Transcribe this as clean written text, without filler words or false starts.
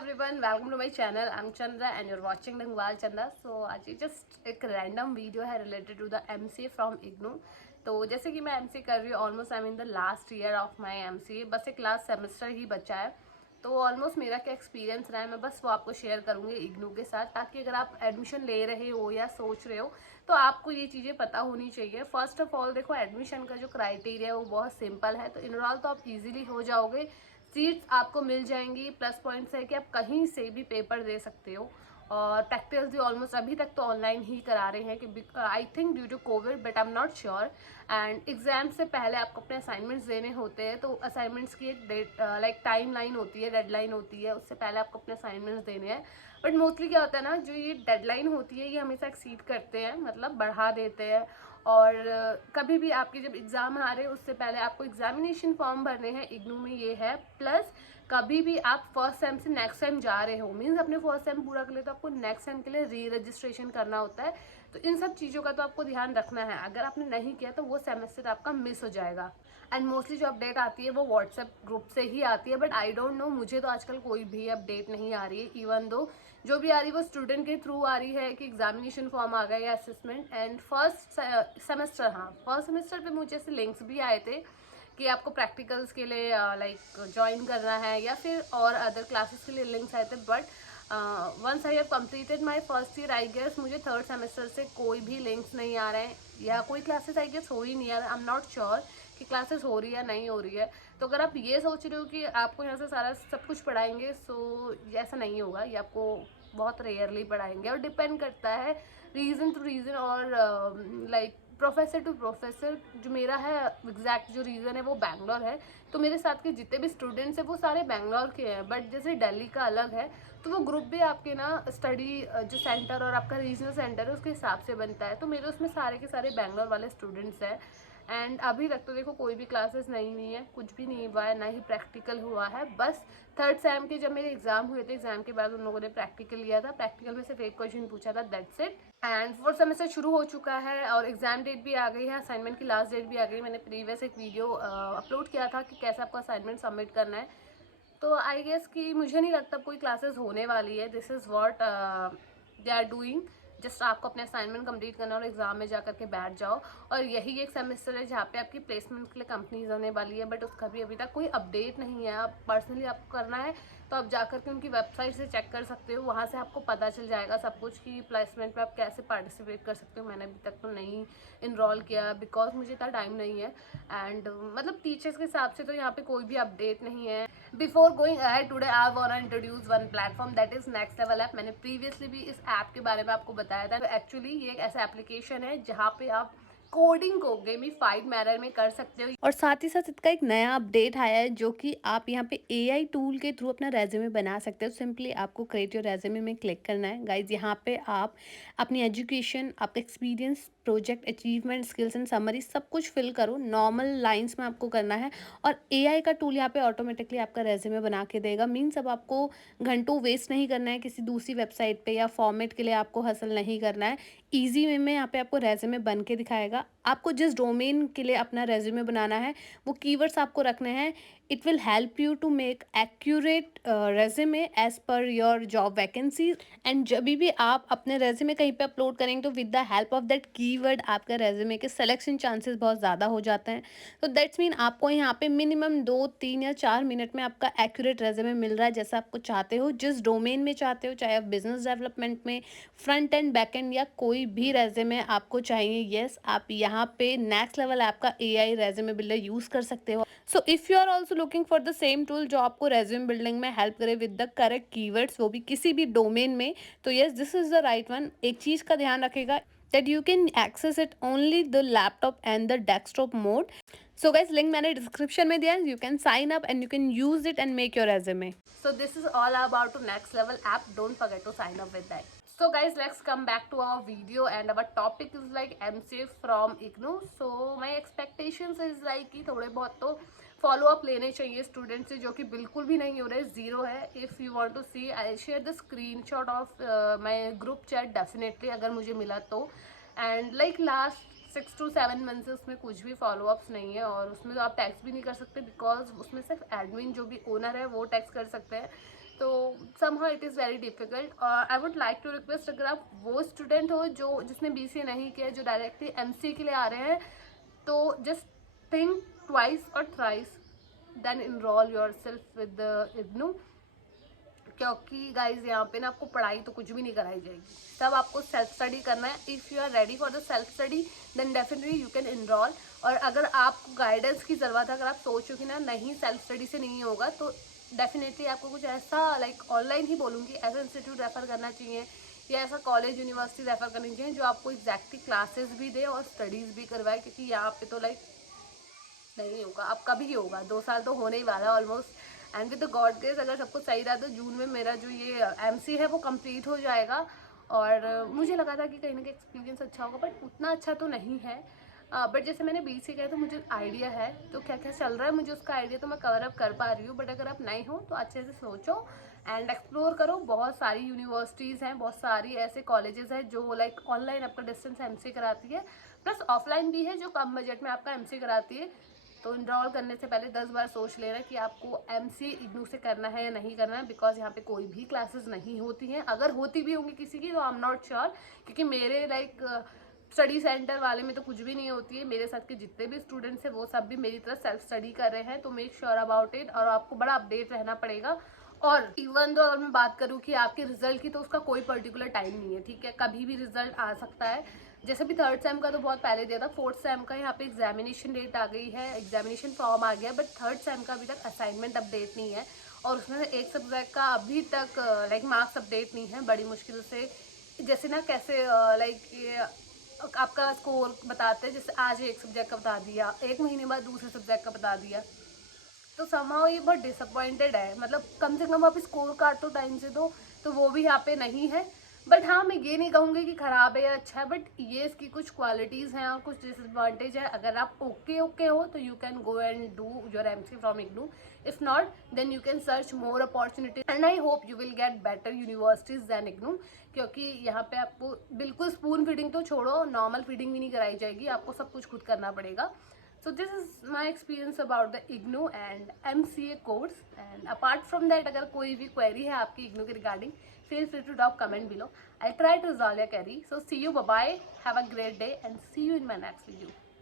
everyone, welcome to my channel. I'm Chandra and you're watching Dangwal Chandra. So आज ये just एक random video है related to the MCA from IGNOU. तो जैसे कि मैं MCA कर रही हूँ, almost I mean the last year of my MCA, बस एक लास्ट सेमेस्टर ही बचा है. तो ऑलमोस्ट मेरा क्या एक्सपीरियंस रहा है मैं बस वो आपको शेयर करूँगी IGNOU के साथ, ताकि अगर आप एडमिशन ले रहे हो या सोच रहे हो तो आपको ये चीज़ें पता होनी चाहिए. फर्स्ट ऑफ ऑल देखो, एडमिशन का जो क्राइटेरिया है वो बहुत सिंपल है. तो इनरोल तो आप इजीली हो जाओगे, सीट्स आपको मिल जाएंगी. प्लस पॉइंट्स है कि आप कहीं से भी पेपर दे सकते हो. और प्रैक्टिकल्स भी ऑलमोस्ट अभी तक तो ऑनलाइन ही करा रहे हैं कि I think due to covid, but I am not sure. And exam से पहले आपको अपने असाइनमेंट्स देने होते हैं. तो असाइनमेंट्स की एक डेट लाइक टाइम लाइन होती है, डेडलाइन होती है, उससे पहले आपको अपने असाइनमेंट्स देने हैं. बट मोस्टली क्या होता है ना, जो ये डेडलाइन होती है ये हमेशा एक्सीड करते हैं, मतलब बढ़ा देते हैं. और कभी भी आपके जब एग्ज़ाम आ रहे हैं उससे पहले आपको एग्जामिनेशन फॉर्म भरने हैं. IGNOU में ये है. प्लस कभी भी आप फर्स्ट सेम से नेक्स्ट सेम जा रहे हो, मीन्स अपने फर्स्ट सेम पूरा कर ले तो आपको नेक्स्ट सेम के लिए री रजिस्ट्रेशन करना होता है. तो इन सब चीज़ों का तो आपको ध्यान रखना है. अगर आपने नहीं किया तो वो सेमेस्टर आपका मिस हो जाएगा. एंड मोस्टली जो अपडेट आती है वो व्हाट्सएप ग्रुप से ही आती है. बट आई डोंट नो, मुझे तो आजकल कोई भी अपडेट नहीं आ रही है. इवन दो जो भी आ रही है वो स्टूडेंट के थ्रू आ रही है कि एग्जामिनेशन फॉर्म आ गया या असेसमेंट. एंड फर्स्ट सेमेस्टर, हाँ फर्स्ट सेमेस्टर पे मुझे ऐसे लिंक्स भी आए थे कि आपको प्रैक्टिकल्स के लिए लाइक ज्वाइन करना है या फिर और अदर क्लासेस के लिए लिंक्स आए थे. But once I have completed my first year, I guess मुझे थर्ड सेमेस्टर से कोई भी लिंक्स नहीं आ रहे हैं या कोई क्लासेस आई गेस हो ही नहीं है. आई एम नॉट श्योर कि क्लासेस हो रही है नहीं हो रही है. तो अगर आप ये सोच रहे हो कि आपको यहाँ से सारा सब कुछ पढ़ाएंगे, सो ऐसा नहीं होगा. ये आपको बहुत रेयरली पढ़ाएंगे और डिपेंड करता है रीज़न टू रीज़न और लाइक प्रोफेसर टू प्रोफेसर. जो मेरा है एग्जैक्ट जो रीज़न है वो बैंगलोर है. तो मेरे साथ के जितने भी स्टूडेंट्स हैं वो सारे बैंगलोर के हैं. बट जैसे दिल्ली का अलग है तो वो ग्रुप भी आपके ना स्टडी जो सेंटर और आपका रीजनल सेंटर है उसके हिसाब से बनता है. तो मेरे उसमें सारे के सारे बैंगलोर वाले स्टूडेंट्स हैं. एंड अभी तक तो देखो कोई भी क्लासेस नहीं हुई है, कुछ भी नहीं हुआ है, ना ही प्रैक्टिकल हुआ है. बस थर्ड सेम के जब मेरे एग्जाम हुए थे, एग्जाम के बाद उन लोगों ने प्रैक्टिकल लिया था. प्रैक्टिकल में सिर्फ एक क्वेश्चन पूछा था, that's it. And fourth semester शुरू हो चुका है और एग्जाम डेट भी आ गई है, असाइनमेंट की लास्ट डेट भी आ गई. मैंने प्रीवियस एक वीडियो अपलोड किया था कि कैसे आपको असाइनमेंट सबमिट करना है. तो आई गेस कि मुझे नहीं लगता कोई क्लासेस होने वाली है. This is what they are doing. Just आपको अपने असाइनमेंट कंप्लीट करना और एग्जाम में जा करके बैठ जाओ. और यही एक सेमेस्टर है जहाँ पे आपकी प्लेसमेंट के लिए कंपनीज आने वाली है. बट उसका भी अभी तक कोई अपडेट नहीं है. आप पर्सनली आपको करना है तो आप जा करके उनकी वेबसाइट से चेक कर सकते हो. वहाँ से आपको पता चल जाएगा सब कुछ कि प्लेसमेंट में आप कैसे पार्टिसिपेट कर सकते हो. मैंने अभी तक तो नहीं इनरोल किया बिकॉज मुझे इतना टाइम नहीं है. एंड मतलब टीचर्स के हिसाब से तो यहाँ पे कोई भी अपडेट नहीं है. Before going ahead today I want to introduce one platform that is next level app. मैंने प्रीवियसली भी इस ऐप के बारे में आपको बताया था. तो एक्चुअली ये एक ऐसा एप्लीकेशन है जहाँ पे आप कोडिंग को गेमिफाइड मैनर में कर सकते हो. और साथ ही साथ इसका एक नया अपडेट आया है जो कि आप यहाँ पे AI टूल के थ्रू अपना रेज्यूमे बना सकते हो. सिंपली आपको क्रिएट योर रेज्यूमे में क्लिक करना है. गाइज यहाँ पे आप अपनी एजुकेशन, आपका experience, project, achievement, skills and summary सब कुछ फिल करो. नॉर्मल लाइंस में आपको करना है और AI का टूल यहाँ पे ऑटोमेटिकली आपका रेज्यूमे बना के देगा. मीन्स अब आपको घंटों वेस्ट नहीं करना है किसी दूसरी वेबसाइट पे या फॉर्मेट के लिए आपको हसल नहीं करना है. ईजी वे में यहाँ पे आपको रेज्यूमे बन के दिखाएगा. आपको जिस डोमेन के लिए अपना रेज्यूमे बनाना है वो कीवर्ड्स आपको रखने हैं. It will help you to make accurate resume as per your job vacancies. And जब भी आप अपने रेज्यूमे कहीं पे अपलोड करेंगे तो with the help of that keyword आपका रेज्यूमे के सिलेक्शन चांसेस बहुत ज़्यादा हो जाते हैं. तो दैट्स मीन आपको यहाँ पे मिनिमम 2, 3 या 4 मिनट में आपका एक्यूरेट रेज्यूमे मिल रहा है जैसा आपको चाहते हो, जिस डोमेन में चाहते हो. चाहे आप बिजनेस डेवलपमेंट में फ्रंट एंड बैक एंड या कोई भी रेज्यूमे आपको चाहिए, यस आप यहाँ पे नेक्स्ट लेवल ऐप का AI रेज्यूमे बिल्डर यूज कर सकते हो. So if you are also looking for the same tool जो आपको रेज्यूमे बिल्डिंग में हेल्प करे विद द करेक्ट कीवर्ड्स, वो भी किसी भी डोमेन में, तो yes this is the right one. एक चीज का ध्यान रखेगा that you can access it only the laptop and the desktop mode. So guys, link मैंने डिस्क्रिप्शन में दिया है. You can sign up and you can use it and make your resume. So this is all about to next level app. Don't forget to sign up with that. So guys, let's come back to our video and our topic is like MCA from IGNOU. So my expectations is like कि थोड़े बहुत तो follow up लेने चाहिए student से, जो कि बिल्कुल भी नहीं हो रहे, ज़ीरो है. If you want to see I share the screenshot of my group chat definitely अगर मुझे मिला तो. And like last 6 to 7 month से उसमें कुछ भी फॉलो अप्स नहीं है और उसमें तो आप टैक्स भी नहीं कर सकते बिकॉज उसमें सिर्फ एडमिन जो भी ओनर है वो टैक्स कर सकते हैं. तो सब somehow it is very difficult. I would like to request, अगर आप वो स्टूडेंट हो जो जिसने BCA नहीं किया, जो डायरेक्टली MCA के लिए आ रहे हैं, तो just think twice or thrice then enroll yourself with the IGNOU. क्योंकि गाइज यहाँ पे ना आपको पढ़ाई तो कुछ भी नहीं कराई जाएगी, सब आपको सेल्फ स्टडी करना है. If you are ready for the self study then definitely you can enrol. और अगर आपको गाइडेंस की ज़रूरत है, अगर आप सोचो कि ना नहीं सेल्फ स्टडी से नहीं होगा, तो डेफिनेटली आपको कुछ ऐसा ऑनलाइन ही बोलूँगी, ऐसा इंस्टीट्यूट रेफ़र करना चाहिए या ऐसा कॉलेज यूनिवर्सिटी रेफ़र करनी चाहिए जो आपको एग्जैक्टली क्लासेस भी दे और स्टडीज़ भी करवाए. क्योंकि यहाँ पे तो नहीं होगा, अब कभी होगा, 2 साल तो होने ही वाला है almost. And with the God grace अगर सब कुछ सही रहा तो जून में मेरा जो ये MC है वो कंप्लीट हो जाएगा. और मुझे लगा था कि कहीं ना कहीं एक्सपीरियंस अच्छा होगा, बट उतना अच्छा तो नहीं है. बट जैसे मैंने BCA किया तो मुझे आइडिया है, तो क्या क्या चल रहा है मुझे उसका आइडिया तो मैं कवर अप कर पा रही हूँ. बट अगर आप नहीं हो तो अच्छे से सोचो एंड एक्सप्लोर करो. बहुत सारी यूनिवर्सिटीज़ हैं, बहुत सारी ऐसे कॉलेजेस हैं जो ऑनलाइन आपका डिस्टेंस MC कराती है, प्लस ऑफलाइन भी है जो कम बजट में आपका MC कराती है. तो इनरोल करने से पहले 10 बार सोच लेना कि आपको MC IGNOU से करना है या नहीं करना है. बिकॉज यहाँ पे कोई भी क्लासेस नहीं होती हैं, अगर होती भी होंगी किसी की तो आई एम नॉट श्योर. क्योंकि मेरे स्टडी सेंटर वाले में तो कुछ भी नहीं होती है. मेरे साथ के जितने भी स्टूडेंट्स हैं वो सब भी मेरी तरह सेल्फ स्टडी कर रहे हैं. तो मेक श्योर अबाउट इट, और आपको बड़ा अपडेट रहना पड़ेगा. और इवन दो अगर मैं बात करूँ कि आपके रिजल्ट की, तो उसका कोई पर्टिकुलर टाइम नहीं है, ठीक है, कभी भी रिजल्ट आ सकता है. जैसे भी 3rd सेम का तो बहुत पहले दिया था, 4th सेम का यहाँ पे एग्जामिनेशन डेट आ गई है, एग्जामिनेशन फॉर्म आ गया, बट 3rd सेम का अभी तक असाइनमेंट अपडेट नहीं है. और उसमें से एक सब्जेक्ट का अभी तक मार्क्स अपडेट नहीं है. बड़ी मुश्किल से, जैसे ना कैसे ये आपका स्कोर बताते हैं, जैसे आज एक सब्जेक्ट का बता दिया, एक महीने बाद दूसरे सब्जेक्ट का बता दिया, तो समहाउ ये बहुत डिसअपॉइंटेड है. मतलब कम से कम आप स्कोर कार्ड तो टाइम से दो, तो वो भी यहाँ पे नहीं है. बट हाँ, मैं ये नहीं कहूँगी कि ख़राब है या अच्छा है, बट ये इसकी कुछ क्वालिटीज़ हैं और कुछ डिसएडवांटेज है. अगर आप ओके हो तो you can go and do your MC from IGNOU. If not then you can search more opportunity and I hope you will get better universities than IGNOU. क्योंकि यहाँ पे आपको बिल्कुल स्पून फीडिंग तो छोड़ो, नॉर्मल फीडिंग भी नहीं कराई जाएगी, आपको सब कुछ खुद करना पड़ेगा. So this is my experience about the IGNOU and MCA course. And apart from that, अगर कोई भी query है आपकी IGNOU के regarding, feel free to drop comment below. I'll try to resolve your query. So see you, bye bye. Have a great day and see you in my next video.